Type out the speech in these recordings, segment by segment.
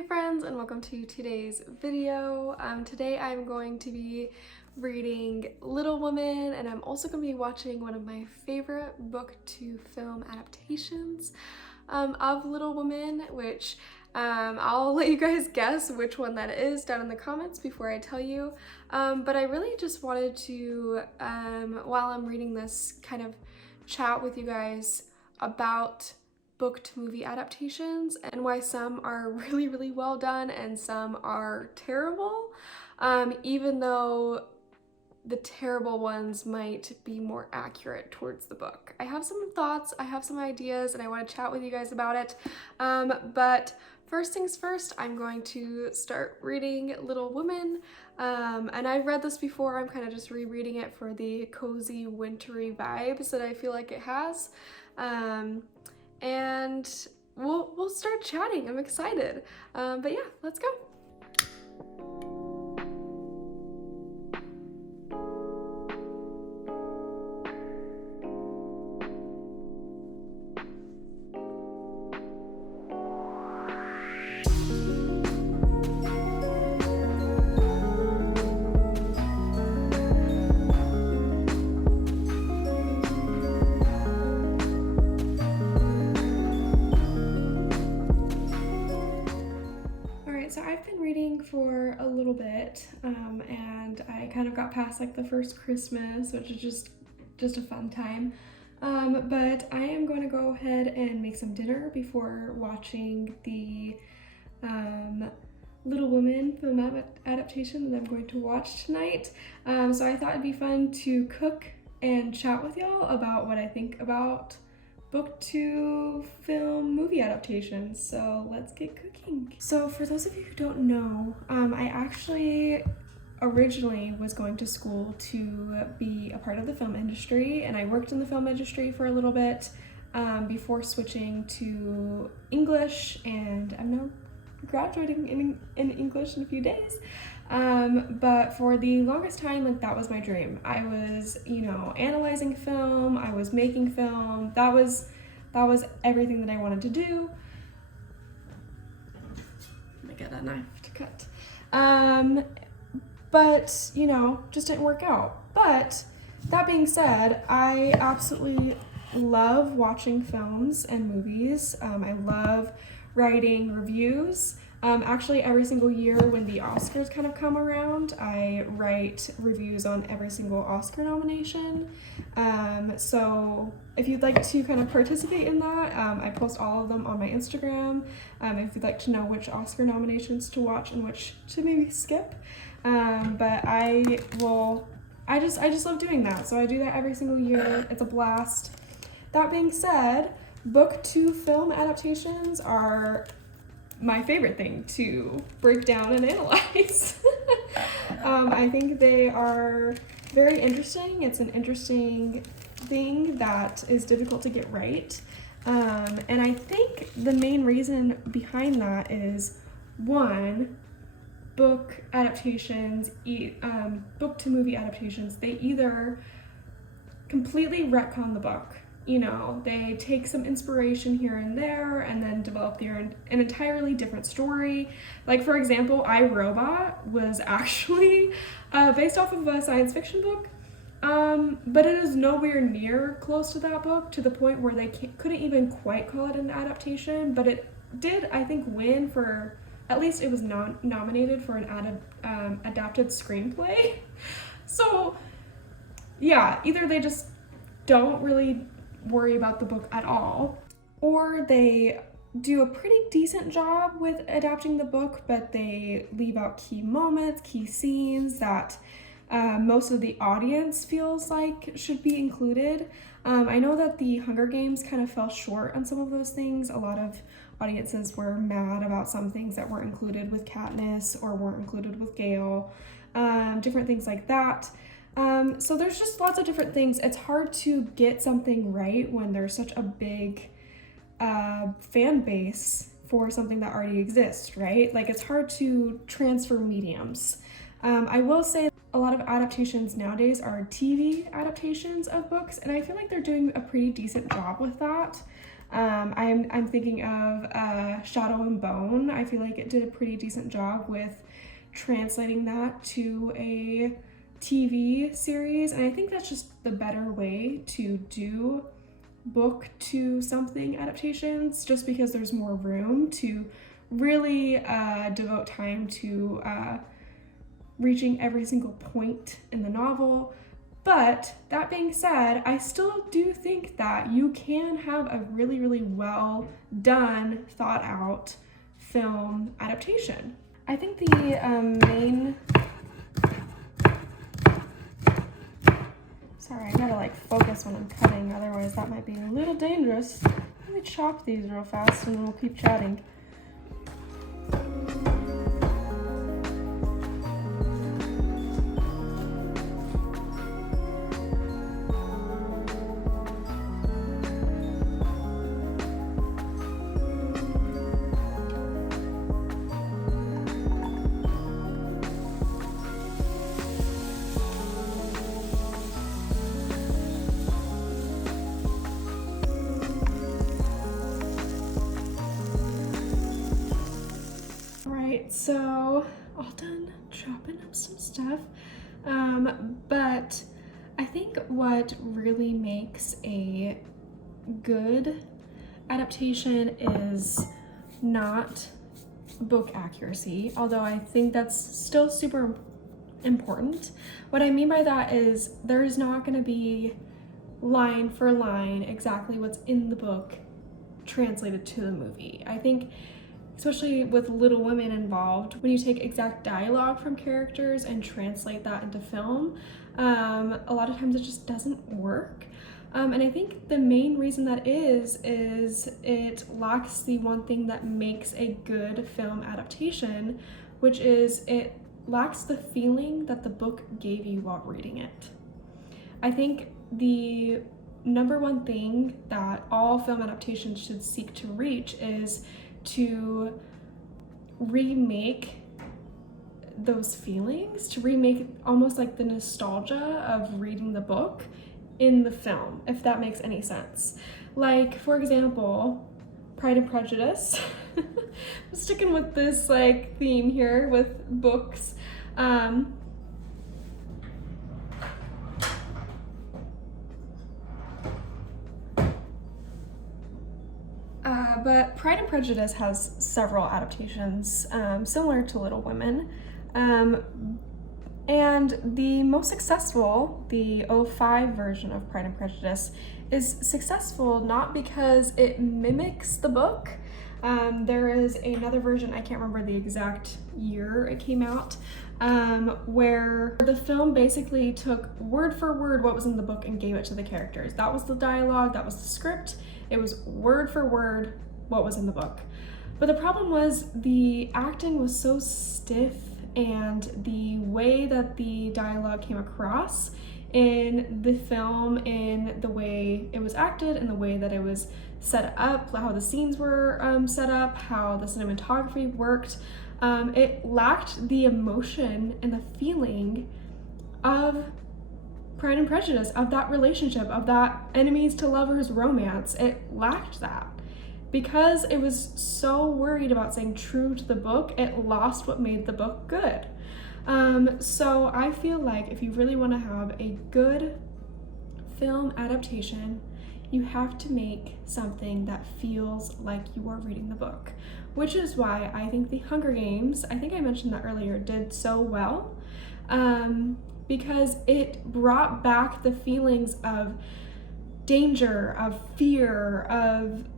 Hi friends, and welcome to today's video. Today I'm going to be reading Little Women, and I'm also going to be watching one of my favorite book to film adaptations of Little Women, which I'll let you guys guess which one that is down in the comments before I tell you. But I really just wanted to, while I'm reading this, kind of chat with you guys about book to movie adaptations and why some are really well done and some are terrible, even though the terrible ones might be more accurate towards the book. I have some thoughts, I have some ideas, and I want to chat with you guys about it. But first things first, I'm going to start reading Little Women. And I've read this before, I'm kind of just rereading it for the cozy, wintry vibes that I feel like it has. And we'll start chatting. I'm excited. But yeah, let's go. So I've been reading for a little bit, and I kind of got past like the first Christmas, which is just a fun time. But I am going to go ahead and make some dinner before watching the Little Women film adaptation that I'm going to watch tonight. So I thought it'd be fun to cook and chat with y'all about what I think about book to film movie adaptations. So let's get cooking. So for those of you who don't know, I actually originally was going to school to be a part of the film industry, and I worked in the film industry for a little bit before switching to English, and I'm now graduating in English in a few days. But for the longest time, like, that was my dream. I was, analyzing film, I was making film. That was everything that I wanted to do. Let me get that knife to cut. But, just didn't work out. But that being said, I absolutely love watching films and movies. I love writing reviews. Actually, every single year when the Oscars kind of come around, I write reviews on every single Oscar nomination. So if you'd like to kind of participate in that, I post all of them on my Instagram. If you'd like to know which Oscar nominations to watch and which to maybe skip. But I just love doing that. So I do that every single year. It's a blast. That being said, book to film adaptations are my favorite thing to break down and analyze. I think they are very interesting. It's an interesting thing that is difficult to get right. And I think the main reason behind that is, one, book adaptations, book to movie adaptations, they either completely retcon the book. They take some inspiration here and there and then develop an entirely different story. Like, for example, I, Robot was actually based off of a science fiction book, but it is nowhere near close to that book, to the point where they couldn't even quite call it an adaptation, but it did, I think, win for, at least it was nominated for an adapted screenplay. So yeah, either they just don't really worry about the book at all, or they do a pretty decent job with adapting the book, but they leave out key moments, key scenes that most of the audience feels like should be included. I know that the Hunger Games kind of fell short on some of those things. A lot of audiences were mad about some things that weren't included with Katniss or weren't included with Gale, different things like that. So there's just lots of different things. It's hard to get something right when there's such a big fan base for something that already exists, right? Like, it's hard to transfer mediums. I will say a lot of adaptations nowadays are TV adaptations of books, and I feel like they're doing a pretty decent job with that. I'm thinking of Shadow and Bone. I feel like it did a pretty decent job with translating that to a TV series, and I think that's just the better way to do book to something adaptations, just because there's more room to really devote time to reaching every single point in the novel. But that being said, I still do think that you can have a really, really well done, thought out film adaptation. I think the main... Sorry, I gotta like focus when I'm cutting, otherwise that might be a little dangerous. Let me chop these real fast and we'll keep chatting. So all done chopping up some stuff, but I think what really makes a good adaptation is not book accuracy, although I think that's still super important. What I mean by that is there's not going to be line for line exactly what's in the book translated to the movie. I think especially with Little Women involved, when you take exact dialogue from characters and translate that into film, a lot of times it just doesn't work. And I think the main reason that is it lacks the one thing that makes a good film adaptation, which is it lacks the feeling that the book gave you while reading it. I think the number one thing that all film adaptations should seek to reach is to remake those feelings, to remake almost like the nostalgia of reading the book in the film, if that makes any sense. Like, for example, Pride and Prejudice. I'm sticking with this like theme here with books. But Pride and Prejudice has several adaptations similar to Little Women. And the most successful, the '05 version of Pride and Prejudice, is successful not because it mimics the book. There is another version, I can't remember the exact year it came out, where the film basically took word for word what was in the book and gave it to the characters. That was the dialogue, that was the script. It was word for word what was in the book. But the problem was the acting was so stiff, and the way that the dialogue came across in the film, in the way it was acted, in the way that it was set up, how the scenes were set up, how the cinematography worked, it lacked the emotion and the feeling of Pride and Prejudice, of that relationship, of that enemies to lovers romance. It lacked that. Because it was so worried about staying true to the book, it lost what made the book good. So I feel like if you really want to have a good film adaptation, you have to make something that feels like you are reading the book, which is why I think the Hunger Games, I think I mentioned that earlier, did so well, because it brought back the feelings of danger, of fear, of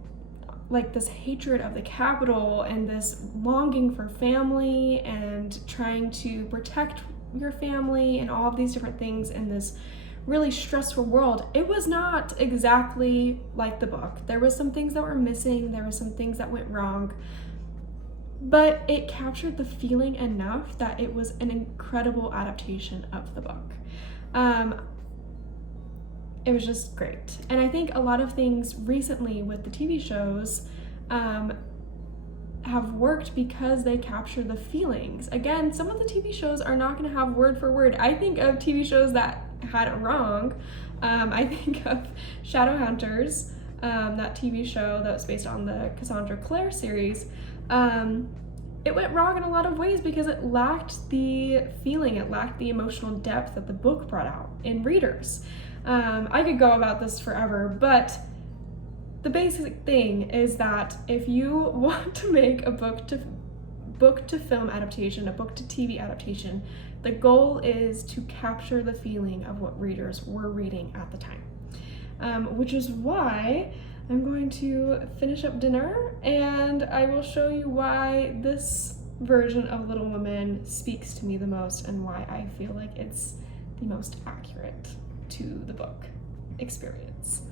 like this hatred of the Capitol and this longing for family and trying to protect your family and all of these different things in this really stressful world. It was not exactly like the book. There was some things that were missing, there were some things that went wrong, but it captured the feeling enough that it was an incredible adaptation of the book. It was just great. And I think a lot of things recently with the TV shows have worked because they capture the feelings. Again, some of the TV shows are not going to have word for word. I think of TV shows that had it wrong. I think of Shadowhunters. that TV show that was based on the Cassandra Clare series, it went wrong in a lot of ways because it lacked the feeling, it lacked the emotional depth that the book brought out in readers. I could go about this forever, but the basic thing is that if you want to make a book to film adaptation, a book to TV adaptation, the goal is to capture the feeling of what readers were reading at the time. Which is why I'm going to finish up dinner and I will show you why this version of Little Women speaks to me the most and why I feel like it's the most accurate to the book experience.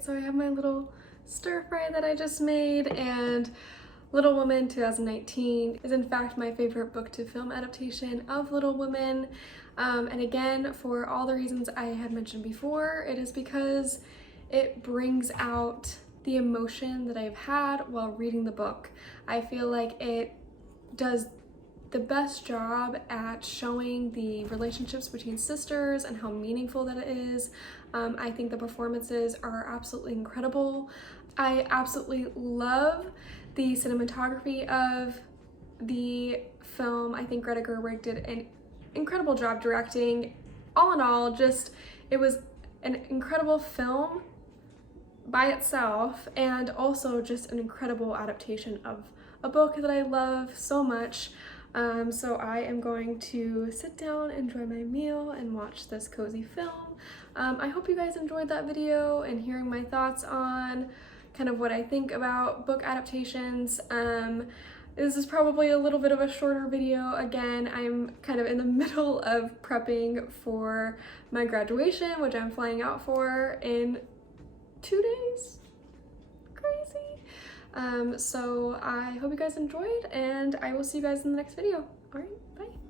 So I have my little stir fry that I just made, and Little Women 2019 is in fact my favorite book to film adaptation of Little Women. And again, for all the reasons I had mentioned before, it is because it brings out the emotion that I've had while reading the book. I feel like it does the best job at showing the relationships between sisters and how meaningful that it is. I think the performances are absolutely incredible. I absolutely love the cinematography of the film. I think Greta Gerwig did an incredible job directing. All in all, just it was an incredible film by itself, and also just an incredible adaptation of a book that I love so much. So I am going to sit down, enjoy my meal, and watch this cozy film. I hope you guys enjoyed that video and hearing my thoughts on kind of what I think about book adaptations. This is probably a little bit of a shorter video. Again, I'm kind of in the middle of prepping for my graduation, which I'm flying out for in 2 days. Crazy. So I hope you guys enjoyed, and I will see you guys in the next video. All right, bye.